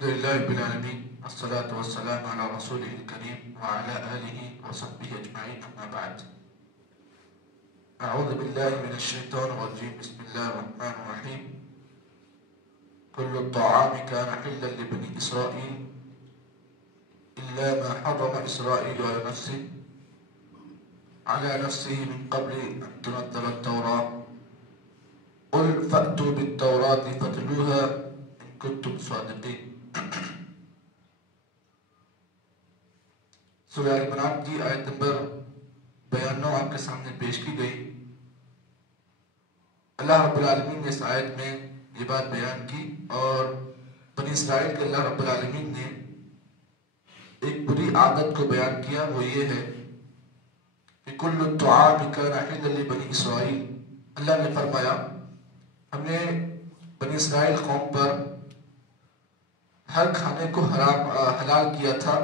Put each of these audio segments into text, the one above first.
الحمد لله رب العالمين والصلاة والسلام على رسوله الكريم وعلى آله وصحبه أجمعين أما بعد. أعوذ بالله من الشيطان الرجيم. بسم الله الرحمن الرحيم. كل الطعام كان حلا لبني إسرائيل إلا ما حرم إسرائيل على نفسه من قبل أن تنزل التوراة. قل فأتوا بالتوراة فاتلوها إن كنتم صادقين. سورہ عمران کی آیت نمبر 92 آپ کے سامنے پیش کی گئی. اللہ رب العالمین نے اس آیت میں یہ بات بیان کی اور بنی اسرائیل کے اللہ رب العالمین نے ایک بری عادت کو بیان کیا. وہ یہ ہے کہ کل الطعام کان حلا لبنی اسرائیل. اللہ نے فرمایا ہم نے بنی اسرائیل قوم پر ہر کھانے کو حلال کیا تھا.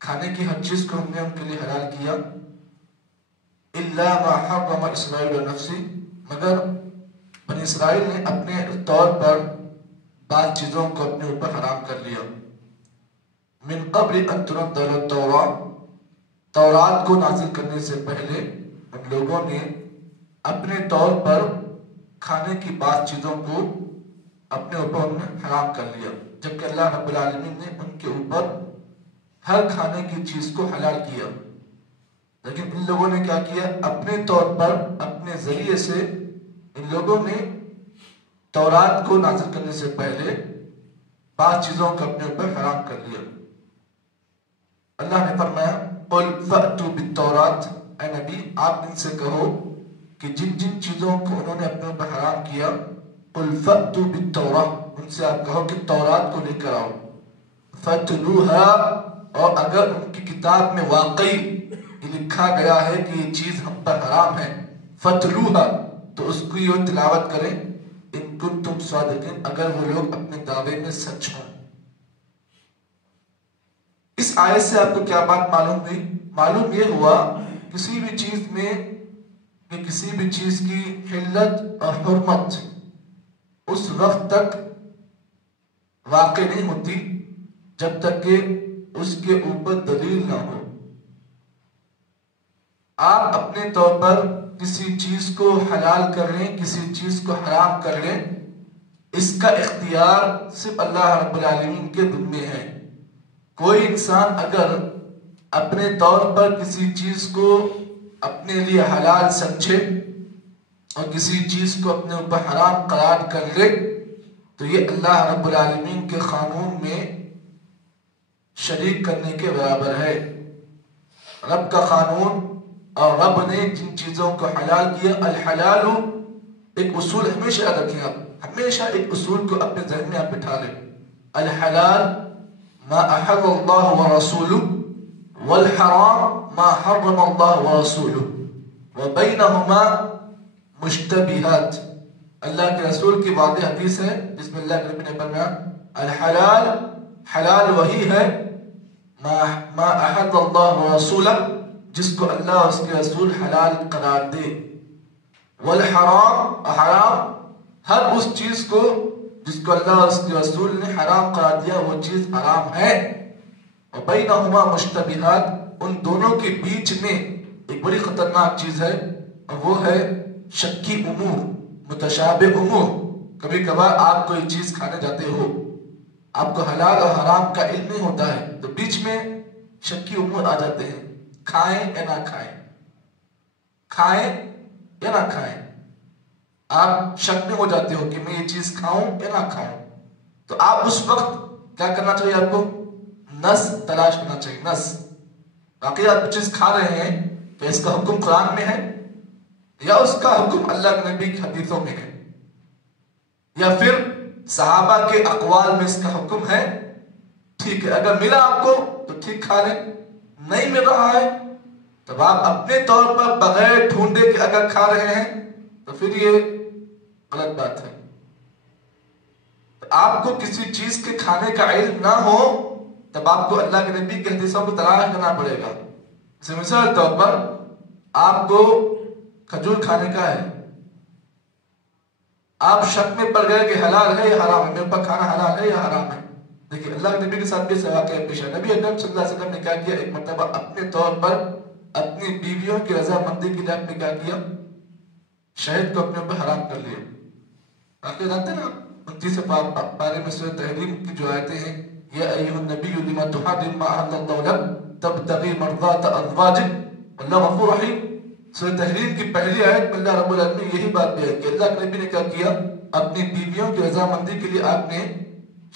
کھانے کی ہر چیز کو ہم نے ان کے لیے حلال کیا. الا ما حرم اسرائیل نفسی، مگر بنی اسرائیل نے اپنے طور پر بعض چیزوں کو اپنے اوپر حرام کر لیا. من قبل ان تنزل التوراۃ، تورات کو نازل کرنے سے پہلے ان لوگوں نے اپنے طور پر کھانے کی بعض چیزوں کو اپنے اوپر حرام کر لیا، جبکہ اللہ رب العالمین نے ان کے اوپر ہر کھانے کی چیز کو حلال کیا. لیکن ان لوگوں نے کیا کیا؟ اپنے طور پر اپنے ذریعے سے ان لوگوں نے تورات کو نازل کرنے سے پہلے بعض چیزوں کو اپنے اوپر حرام کر لیا. اللہ نے فرمایا قل فأتوا بالتوراۃ، اے نبی آپ ان سے کہو کہ جن جن چیزوں کو انہوں نے اپنے اوپر حرام کیا، قل فأتوا بالتوراۃ، ان سے آپ کہو کہ تورات کو لے کر آؤ. فاتلوها، اور اگر ان کی کتاب میں واقعی لکھا گیا ہے کہ یہ چیز ہم پر حرام ہے، فاتلوها، تو اس کی وہ تلاوت کریں. ان کنتم صادقین، اگر وہ لوگ اپنے دعوے میں سچ ہوں. اس آیت سے آپ کو کیا بات معلوم ہوئی؟ معلوم یہ ہوا کسی بھی چیز میں کہ کسی بھی چیز کی حلت اور حرمت اس وقت تک واقع نہیں ہوتی جب تک کہ اس کے اوپر دلیل نہ ہو. آپ اپنے طور پر کسی چیز کو حلال کر لیں، کسی چیز کو حرام کر لیں، اس کا اختیار صرف اللہ رب العالمین کے ذمے ہے. کوئی انسان اگر اپنے طور پر کسی چیز کو اپنے لیے حلال سمجھے اور کسی چیز کو اپنے اوپر حرام قرار کر لے تو یہ اللہ رب العالمین کے قانون میں شریک کرنے کے برابر ہے. رب کا قانون اور رب نے جن چیزوں کو حلال کیا، الحلال، ایک اصول ہمیشہ یاد رکھیں آپ، ہمیشہ ایک اصول کو اپنے ذہن میں آپ بٹھا لیں. الحلال ما احل اللہ ورسولہ، والحرام ما حرم اللہ ورسولہ، وبینہما مشتبہات. اللہ کے رسول کی واضح حدیث ہے جس میں اللہ کے نبی نے فرمایا الحلال، حلال وہی ہے ما احل اللہ ورسولہ، جس کو اللہ اور اس کے رسول حلال قرار دے. والحرام، حرام ہر اس چیز کو جس کو اللہ اور اس کے رسول نے حرام قرار دیا وہ چیز حرام ہے. وبینہما مشتبہات، ان دونوں کے بیچ میں ایک بڑی خطرناک چیز ہے اور وہ ہے شکی امور، متشابہ امور. کبھی کبھار آپ کوئی چیز کھانے جاتے ہو، آپ کو حلال اور حرام کا علم نہیں ہوتا ہے تو بیچ میں شکی امور آ جاتے ہیں، کھائیں یا نہ کھائیں، کھائیں یا نہ کھائیں. آپ شک میں ہو جاتے ہو کہ میں یہ چیز کھاؤں یا نہ کھاؤں. تو آپ اس وقت کیا کرنا چاہیے؟ آپ کو نص تلاش کرنا چاہیے. نص، واقعی آپ چیز کھا رہے ہیں تو اس کا حکم قرآن میں ہے یا اس کا حکم اللہ کے نبی کی حدیثوں میں ہے یا پھر صحابہ کے اقوال میں اس کا حکم ہے. ٹھیک ہے، اگر ملا آپ کو تو ٹھیک کھا لیں، نہیں مل رہا ہے تو آپ اپنے طور پر بغیر ڈھونڈے کے اگر کھا رہے ہیں تو پھر یہ غلط بات ہے. تو آپ کو کسی چیز کے کھانے کا علم نہ ہو تب آپ کو اللہ کے نبی کی حدیثوں کو تلاش کرنا پڑے گا. جیسے مثال طور پر آپ کو کھجور کھانے کا ہے، آپ شک میں پڑ گئے کہ حلال ہے یا حرام ہے، میرے پر کھانا حلال ہے یا حرام ہے. دیکھیے اللہ کے نبی کے ساتھ بھی واقعہ پیش ہے. نبی اکرم صلی اللہ علیہ وسلم نے کیا کیا, ایک مرتبہ اپنے طور پر اپنی بیویوں کی رضامندی کے لیے آپ نے کیا کیا, شہد کو اپنے اوپر حرام کر لیا. باقی جانتے ہیں نا 29 پارے میں سورۃ تحریم کی جو آیتیں ہیں, یا ایھا النبی لما تحرم ما احل اللہ لک تبتغی مرضات ازواجک واللہ غفور رحیم. سورۃ تحریم کی پہلی آیت میں اللہ رب العالمین یہی بات بیان کی. اللہ کے نبی نے کیا کیا, اپنی بیویوں کی رضامندی کے لیے آپ نے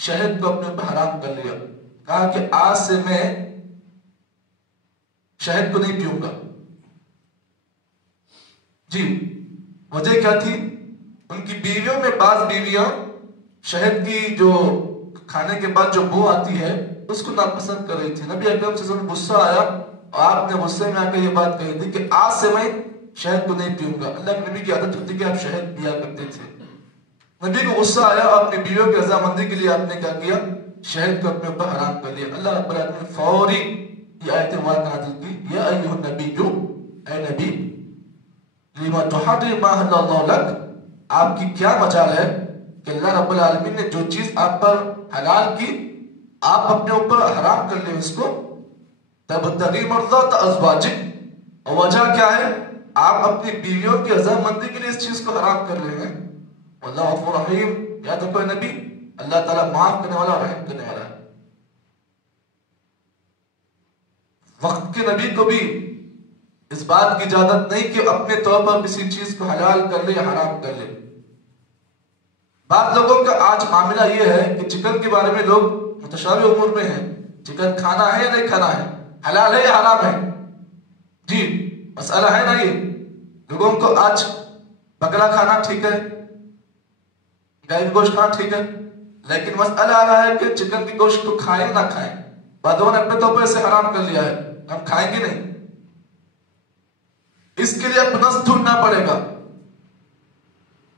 شہد کو اپنے اوپر حرام کر لیا. کہا کہ آج سے میں شہد کو نہیں پیوں گا. جی وجہ کیا تھی, ان کی بیویوں میں بعض بیویاں شہد کی جو کھانے کے بعد جو بو آتی ہے اس کو ناپسند کر رہی تھی. نبی اکرم صلی اللہ علیہ وسلم غصہ آیا اور آپ نے غصے میں آ کر یہ بات کہی تھی کہ آج سے میں شہد کو نہیں پیوں گا. اللہ کے نبی کی عادت ہوتی کہ آپ شہد پیا کرتے تھے. نبی کو غصہ آیا اور اپنی بیویوں کی رضامندی کے لیے آپ نے کیا کیا, شہد کو اپنے اوپر حرام کر لیا. اللہ رب العالمین نے فوری یہ آیت مبارکہ نازل کی, یا ایھا النبی, جو اے نبی, لما تحرم ما احل اللہ لک, آپ کی کیا مجال ہے کہ اللہ رب العالمین نے جو چیز آپ پر حلال کی آپ اپنے اوپر حرام کر لیں اس کو. تبتغی مرضات ازواجک, اور وجہ کیا ہے, آپ اپنی بیویوں کی رضامندی کے لیے اس چیز کو حرام کر رہے ہیں. اللہ غفور رحیم, یاد رکھو نبی, اللہ تعالیٰ معاف کرنے والا اور رحم کرنے والا ہے. وقت کے نبی کو بھی اس بات کی اجازت نہیں کہ اپنے طور پر کسی چیز کو حلال کر لے یا حرام کر لے. بعض لوگوں کا آج معاملہ یہ ہے کہ چکن کے بارے میں لوگ متشابہ امور میں ہیں, چکن کھانا ہے یا نہیں کھانا ہے, حلال ہے یا حرام ہے. جی مسئلہ ہے نا یہ. لوگوں کو آج بکرا کھانا ٹھیک ہے, گائے کا گوشت کھانا ٹھیک ہے, لیکن مسئلہ آ رہا ہے کہ چکن کی گوشت کو کھائیں نہ کھائیں. بعضوں نے اپنے طور پر اسے حرام کر لیا ہے, ہم کھائیں گے نہیں. اس کے لیے اب نص ڈھونڈنا پڑے گا.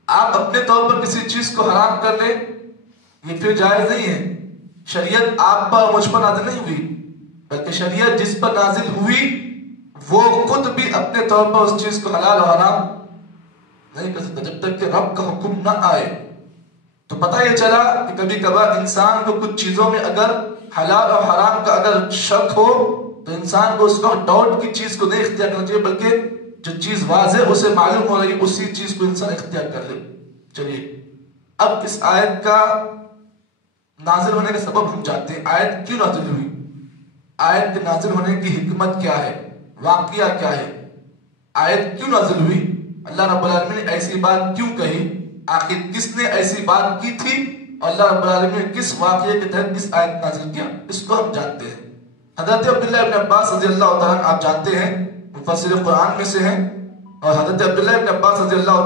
آپ اپنے طور پر کسی چیز کو حرام کر لیں, یہ پھر جائز نہیں ہے. شریعت آپ پر مجھ پر نازل نہیں ہوئی, بلکہ شریعت جس پر نازل ہوئی وہ خود بھی اپنے طور پر اس چیز کو حلال اور حرام نہیں کر سکتا جب تک کہ رب کا حکم نہ آئے. تو پتہ یہ چلا کہ کبھی کبھار انسان کو کچھ چیزوں میں اگر حلال اور حرام کا اگر شک ہو تو انسان کو اس کا ڈاؤٹ کی چیز کو نہیں اختیار کرنا چاہیے, بلکہ جو چیز واضح اسے معلوم ہو رہی اسی چیز کو انسان اختیار کر لے. چلیے اب اس آیت کا نازل ہونے کا سبب ہم جانتے ہیں. آیت کیوں نازل ہوئی, آیت کے نازل ہونے کی حکمت کیا ہے, واقعہ کیا ہے, آیت کیوں نازل ہوئی, اللہ رب العالمین نے ایسی بات کیوں کہی, آخر کس نے ایسی بات کی تھی, اور اللہ رب العالمین نے کس واقعے کے تحت کس آیت نازل کیا, اس کو ہم جانتے ہیں. حضرت عبداللہ ابن عباس رضی اللہ تعالیٰ آپ جانتے ہیں مفسر قرآن میں سے ہیں, اور حضرت عبداللہ ابن عباس رضی اللہ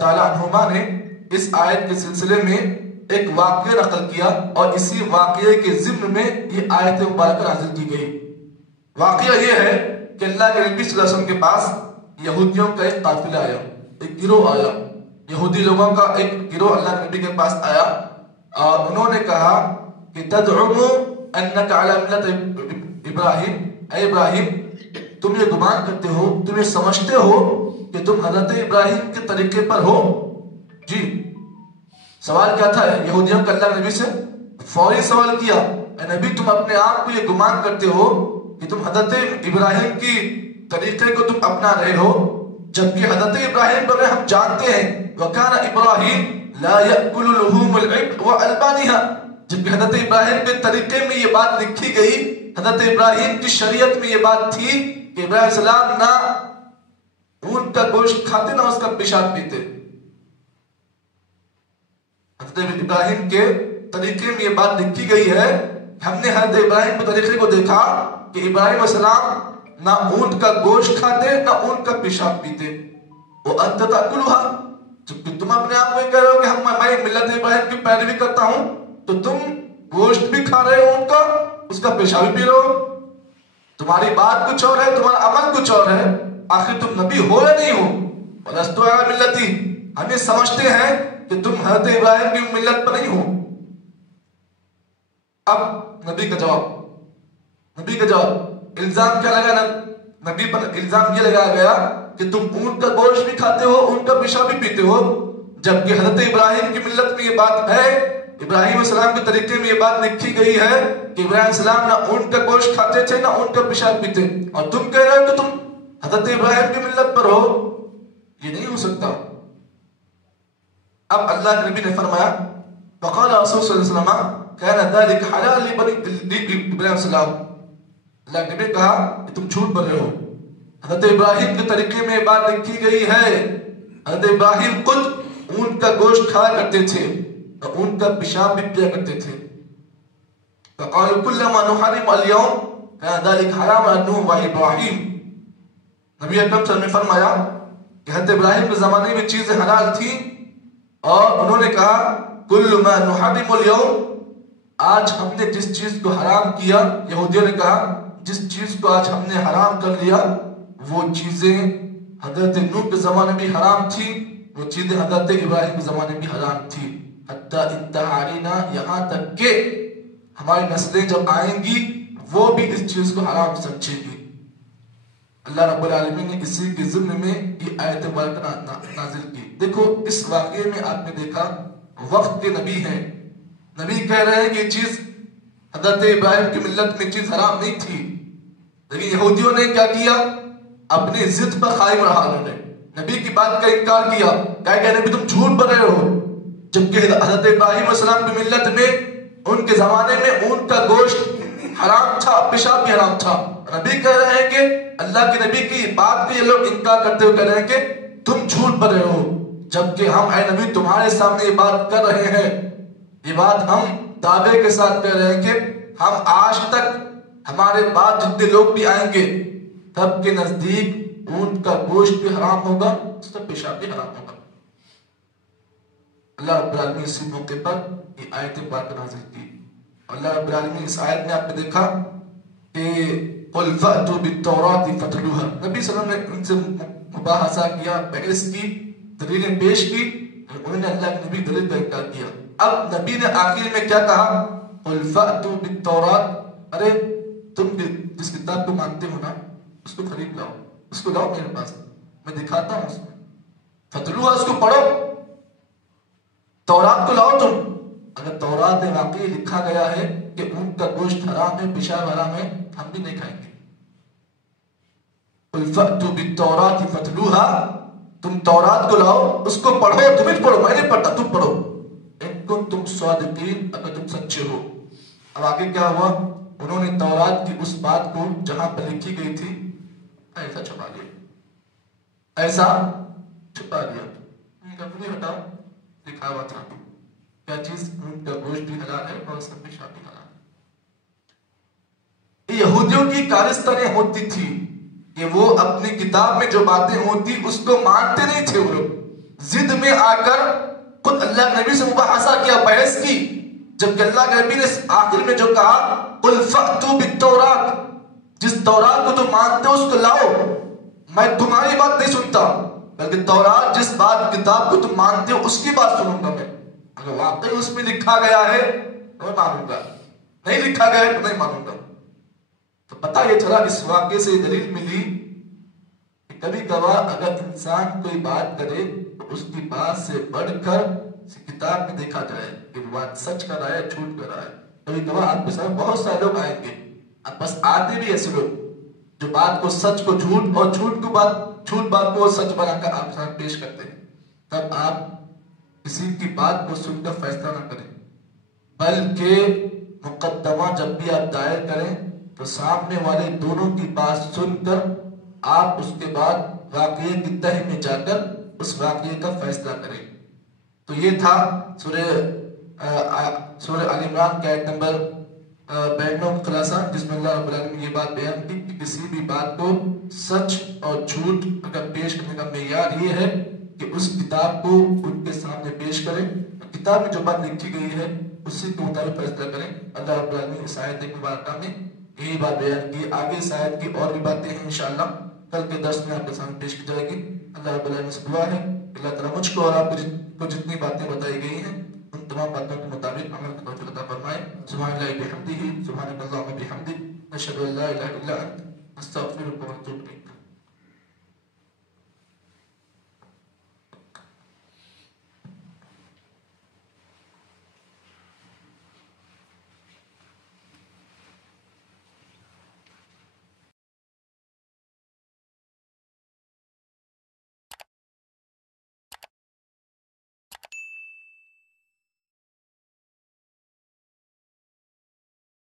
تعالیٰ عنہما نے اس آیت کے سلسلے میں ایک واقعہ نقل کیا, اور اسی واقعے کے ضمن میں یہ آیت مبارکہ نازل کی گئی. واقعہ یہ ہے کہ اللہ کے نبی صلی اللہ علیہ وسلم کے پاس یہودیوں کا ایک قافلہ آیا, ایک گروہ آیا, یہودی لوگوں کا ایک گروہ اللہ کے نبی کے پاس آیا, اور انہوں نے کہا کہ تدعو انک علی ملت ابراہیم, اے ابراہیم تم یہ گمان کرتے ہو, تم یہ سمجھتے ہو کہ تم حضرت ابراہیم کے طریقے پر ہو. جی سوال کیا تھا یہودیوں کا اللہ نبی سے, فوری سوال کیا, اے نبی تم اپنے آپ کو یہ گمان کرتے ہو کہ تم حضرت ابراہیم کی طریقے کو تم اپنا رہے ہو, جبکہ حضرت ابراہیم کو ہم جانتے ہیں وَكَانَ إِبْرَاهِيمُ لَا يَأْكُلُ لُحُومَ الْإِبْلِ وَأَلْبَانِهَا, جبکہ حضرت ابراہیم کے طریقے میں یہ بات لکھی گئی, حضرت ابراہیم کی شریعت میں یہ بات تھی کہ ابراہیم السلام نہ اونٹ کا گوشت کھاتے نہ اس کا پیشاب پیتے. حضرت ابراہیم کے طریقے میں یہ بات لکھی گئی ہے. ہم نے حضرت ابراہیم کے طریقے کو دیکھا کہ ابراہیم السلام نہ اونٹ کا گوشت کھاتے نہ اونٹ کا پیشاب پیتے. وَأَنْتَ تَأْكُلُهَا, جبکہ تم اپنے آپ کو یہ کہہ رہے ہو کہ میں ملت ابراہیم کی پیروی کرتا ہوں, تو تم گوشت بھی کھا رہے ہو اونٹ کا, اس کا پیشاب بھی پی رہے ہو. تمہاری بات کچھ اور ہے, تمہارا عمل کچھ اور ہے. آخر تم نبی ہو یا نہیں ہو؟ وَلَسْتُ عَلَىٰ مِلَّتِي, ہم یہ سمجھتے ہیں کہ تم حضرت ابراہیم کی ملت پر نہیں ہو. اب نبی کا جواب, الزام کیا لگا نبی پر؟ الزام یہ لگایا گیا کہ تم اونٹ کا گوشت بھی کھاتے ہو, اونٹ کا پیشاب بھی پیتے ہو, جبکہ حضرت ابراہیم کی ملت میں یہ بات ہے ابراہیم السلام کے طریقے میں یہ بات لکھی گئی ہے کہ ابراہیم السلام نہ اونٹ کا گوشت کھاتے تھے نہ اونٹ کا پیشاب پیتے، اور تم کہہ رہے ہو کہ تم حضرت ابراہیم کی ملت پر ہو، یہ نہیں ہو سکتا۔ اب اللہ کے نبی نے فرمایا فقال رسول صلی اللہ علیہ وسلم كان ذلك حلال ابراہیم السلام، اللہ کے نبی نے کہا کہ تم جھوٹ بول رہے ہو، حضرت ابراہیم کے طریقے میں بات لکھی گئی ہے، حضرت ابراہیم خود اونٹ کا گوشت کھایا کرتے تھے اور اونٹ کا پیشاب بھی پیا کرتے تھے۔ فقالوا كلما نحرم اليوم كان ذلك حرام نوح وابراہیم، نبی اکرم صلی اللہ علیہ وسلم نے فرمایا کہ حضرت ابراہیم کے زمانے میں چیزیں حلال تھیں، اور انہوں نے کہا کل ما نحرم اليوم، آج ہم نے جس چیز کو حرام کیا، یہودیوں نے کہا جس چیز کو آج ہم نے حرام کر لیا وہ چیزیں حضرت نوح کے زمانے میں حرام تھی، وہ چیزیں حضرت ابراہیم کے زمانے میں حرام تھی، حتی انتہا علینا، یہاں تک کہ ہماری نسلیں جب آئیں گی وہ بھی اس چیز کو حرام سمجھے گی۔ اللہ رب العالمین نے اسی کے ضمن میں یہ آیت مبارکہ نازل کی۔ دیکھو اس واقعے میں آپ نے دیکھا وقت کے نبی ہیں، نبی کہہ رہے ہیں کہ یہ چیز حضرت ابراہیم کی ملت میں چیز حرام نہیں تھی، لیکن یہودیوں نے کیا کیا، اپنی ضد پر قائم رہا، انہوں نے نبی کی بات کا انکار کیا، کہا کہ نبی تم جھوٹ بول رہے ہو، جبکہ حضرت ابراہیم علیہ السلام کی ملت میں ان کے زمانے میں اونٹ کا گوشت حرام تھا، پیشاب بھی حرام تھا۔ نبی کہہ رہے ہیں کہ اللہ کے نبی کی بات کو یہ لوگ انکار کرتے ہوئے کہہ رہے ہیں کہ تم جھوٹ بول رہے ہو، جبکہ ہم اے نبی تمہارے سامنے یہ بات کر رہے ہیں، یہ بات ہم دعوے کے ساتھ کہہ رہے ہیں کہ ہم آج تک ہمارے بعد جتنے لوگ بھی آئیں گے سب کے نزدیک اونٹ کا گوشت بھی حرام ہوگا، اس کا پیشاب بھی حرام ہوگا۔ اللہ رب العالمین اسی موقع پر یہ آیت مبارکہ نازل کی، اور اللہ رب العالمین اس آیت میں آپ نے دیکھا کہ قل فأتوا بالتوراة فاتلوها، نبی صلی اللہ علیہ وسلم نے ان سے مباحثہ کیا، بحث کی، دلیلیں پیش کی، انہوں نے اللہ کے نبی دلیل کا انکار کیا۔ اب نبی نے آخر میں کیا کہا، قل فأتوا بالتوراة، ارے تم جس کتاب کو مانتے ہو نا اس کو خرید لاؤ، اس کو لاؤ میرے پاس، میں دکھاتا ہوں اس میں، فتلوها، اس کو پڑھو، تورات کو لاؤ تم، اگر تورات میں واقعی لکھا گیا ہے کہ اونٹ کا گوشت حرام ہے، پیشاب حرام ہے، ہم بھی نہیں کھائیں گے۔ قل فأتوا بالتوراة فتلوها، تم تورات کو لاؤ، اس کو پڑھو، تم ہی پڑھو، میں نہیں پڑھتا، تم پڑھو، ان کنتم صادقین، اگر تم سچے ہو۔ اب آگے کیا ہوا، انہوں نے تورات کی اس بات کو جہاں پر لکھی گئی تھی ایسا چھپا لیا، ایسا چھپا لیا، نہیں ہٹاؤ، لکھا ہوا تھا کیا چیز، اونٹ کا گوشت بھی حلال ہے اور اس کا پیشاب بھی حلال ہے۔ یہودیوں کی کارستانیں ہوتی تھی کہ وہ اپنی کتاب میں جو باتیں ہوتی اس کو مانتے نہیں تھے، وہ لوگ ضد میں آ کر خود اللہ کے نبی سے مباحثہ کیا، بحث کی، جبکہ اللہ کے نبی نے آخر میں جو کہا قل فأتوا بالتوراة، جس تورات کو تم مانتے ہو اس کو لاؤ، میں تمہاری بات نہیں سنتا بلکہ تورات جس بات کتاب کو تم مانتے ہو اس کی بات سنوں گا میں، اگر واقعی اس میں لکھا گیا ہے تو میں مانوں گا، نہیں لکھا گیا ہے تو نہیں مانوں گا۔ تو پتہ یہ چلا، اس واقعے سے دلیل ملی کہ کبھی کبھار اگر انسان کوئی بات کرے تو اس کی بات سے بڑھ کر کتاب میں دیکھا جائے کہ وہ بات سچ کر رہا ہے جھوٹ کر رہا ہے۔ کبھی کبھار آپ کے سامنے بہت سارے لوگ آئیں گے، اب بس آتے بھی ایسے لوگ جو بات کو سچ کو جھوٹ اور جھوٹ بات کو سچ بنا کر آپ سامنے پیش کرتے ہیں، تب آپ کسی کی بات کو سن کر فیصلہ نہ کریں، بلکہ مقدمہ جب بھی آپ دائر کریں تو سامنے والے دونوں کی بات سن کر آپ اس کے بعد واقعے کی تہ میں جا کر اس واقعے کا فیصلہ کریں۔ تو یہ تھا سورہ آل عمران کا آیت نمبر 92 کا خلاصہ، جس میں اللہ رب العالمین نے یہ بات بیان کی کہ کسی بھی بات کو سچ اور جھوٹ اگر پیش کرنے کا معیار یہ ہے کہ اس کتاب کو ان کے سامنے پیش کریں، کتاب میں جو بات لکھی گئی ہے اسی کے مطابق فیصلہ کریں۔ اللہ رب العالمین اس آیت مبارکہ میں یہی بات بیان کی، آگے اس آیت کی اور بھی باتیں ہیں انشاءاللہ کل کے درس میں آپ کے سامنے پیش کی جائے گی۔ اللہ رب العالمین سے دعا ہے کہ اللہ تعالیٰ مجھ کو اور آپ کو جتنی باتیں بتائی گئی ہیں ان تمام باتوں کے مطابق عمل کی توفیق عطا فرمائے۔ سبحان اللہ بحمدہ، سبحانک اللہم بحمدک، نشہد ان لا الہ الا انت، نستغفرک ونتوب الیک۔